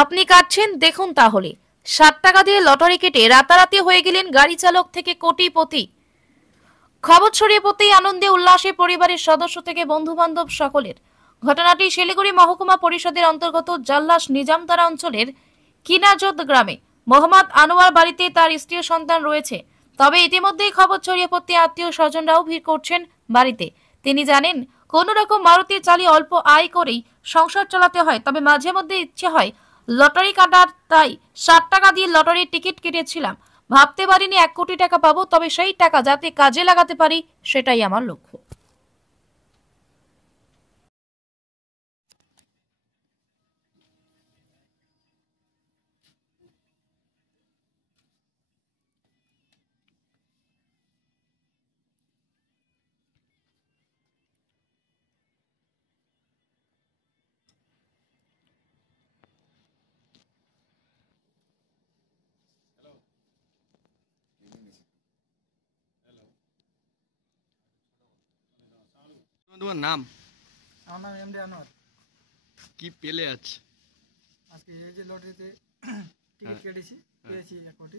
আপনি কাটছেন দেখুন তাহলে। 60 টাকা দিয়ে লটারি কেটে রাতারাতি হয়ে গেলেন গাড়ি চালক থেকে কোটিপতি। খবর ছড়িয়ে পড়তেই আনন্দে উল্লাসে পরিবারের সদস্য থেকে বন্ধু বান্ধব সকলের। ঘটনাটি শিলিগুড়ি মহকুমা পরিষদের অন্তর্গত জাল্লাস নিজামতারা অঞ্চলের কিনাজত গ্রামে। মোহাম্মদ আনোয়ার বাড়িতে তার স্ত্রী ও সন্তান রয়েছে। তবে ইতিমধ্যেই খবর ছড়িয়ে পড়তে আত্মীয় স্বজনরাও ভিড় করছেন বাড়িতে। তিনি জানেন, কোন রকম মারুতি চালিয়ে অল্প আয় করেই সংসার চালাতে হয়, তবে মাঝে মধ্যে ইচ্ছে হয় লটারি কাটার। তাই 60 টাকা দিয়ে লটারির টিকিট কেটেছিলাম। ভাবতে পারিনি 1 কোটি টাকা পাবো, তবে সেই টাকা যাতে কাজে লাগাতে পারি সেটাই আমার লক্ষ্য। তোমার নাম? আমার নাম এমডি আনোয়ার। কি পেলে আজ? আজকে এই যে লটারিতে টিকিট কেটেছি, পেয়েছি 1 কোটি।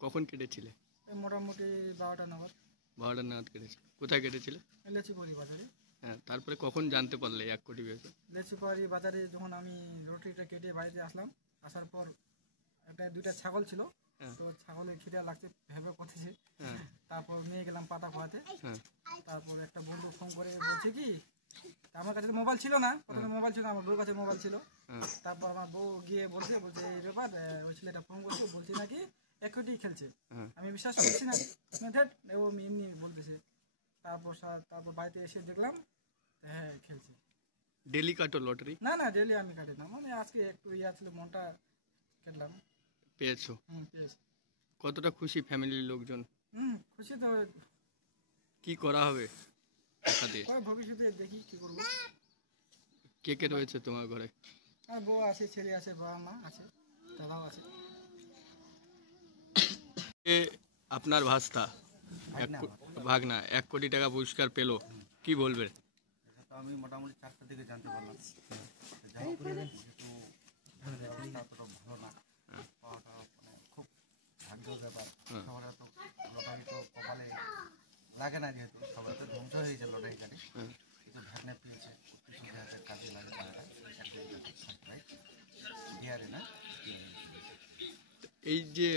কখন কেটেছিলে? এই মোটামুটি 12টা নাগাদ। 12টা নাগাদ কেটেছিলে। কোথায় কেটেছিলে? লেচুপাড়ি বাজারে। হ্যাঁ, তারপরে কখন জানতে পারলে 1 কোটি পেয়েছো? লেচুপাড়ি বাজারে যখন আমি লটারিটা কেটে বাড়িতে আসলাম, আসার পর দুইটা ছাগল ছিল, তো ছাগলের খিদে লাগছে, ভেবে করতেছে। তারপর নিয়ে গেলাম পাতা খোয়াতে। তারপর একটা বন্ধু ফোন করে বলছে কি, আমার কাছে তো মোবাইল ছিল না, প্রথমে মোবাইল ছিল না, আমার বউর কাছে মোবাইল ছিল। তারপর আমার বউ গিয়ে বলছে এই ব্যাপার, ওই ছেলেটা ফোন করছে, বলছে নাকি 1 কোটি খেলছে। আমি বিশ্বাস করছি না, ও এমনি বলতেছে। তারপর বাড়িতে এসে দেখলাম, হ্যাঁ খেলছে। ডেলি কাটো লটারি? না না, ডেলি আমি কাটি না, মানে আজকে একটু ছিল, মনটা কাটলাম। পেয়েছো? পেয়েছি। কতটা খুশি ফ্যামিলির লোকজন? খুশি তো। কি করা হবে টাকা দিয়ে? ভবিষ্যতে দেখি কি করবো। কে কে রয়েছে তোমার ঘরে? আর বউ আছে, ছেলে আছে, বাবা মা আছে, দাদাও আছে। আপনার ভাস্তা ভাগনা 1 কোটি টাকা পুরস্কার পেলো, কি বলবেন? আমি মোটামুটি 4টা দিকে জানতে পারলাম, যেহেতু ভালো না পাওয়াটা, মানে খুব ভাগ্যের ব্যাপার। সবার তো লটারি তো কপালে লাগে না, যেহেতু সবাই তো ধ্বংস হয়ে গেছে লটারি কাটে, কিন্তু ভাগ্নে পেয়েছে, কাজে লাগে বিহারে না। এই যে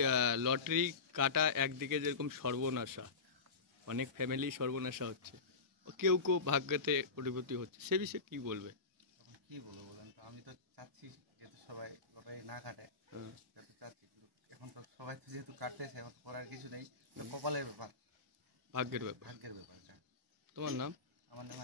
লটারি কাটা একদিকে যেরকম সর্বনাশা, অনেক ফ্যামিলি সর্বনাশা হচ্ছে, কেউ কেউ ভাগ্যতে কোটিপতি হচ্ছে, সে বিষয়ে কি বলবে? কি বলবো বলেন তো, আমি তো চাচ্ছি যেহেতু সবাই লটারি না কাটে, সেটা চাচ্ছি, কিন্তু এখন তো সবাই তো যেহেতু কাটতেছে, এখন তো করার কিছু নেই, কপালের ব্যাপার, ভাগ্যের ব্যাপার। ভাগ্যের ব্যাপারটা। তোমার নাম? আমার নাম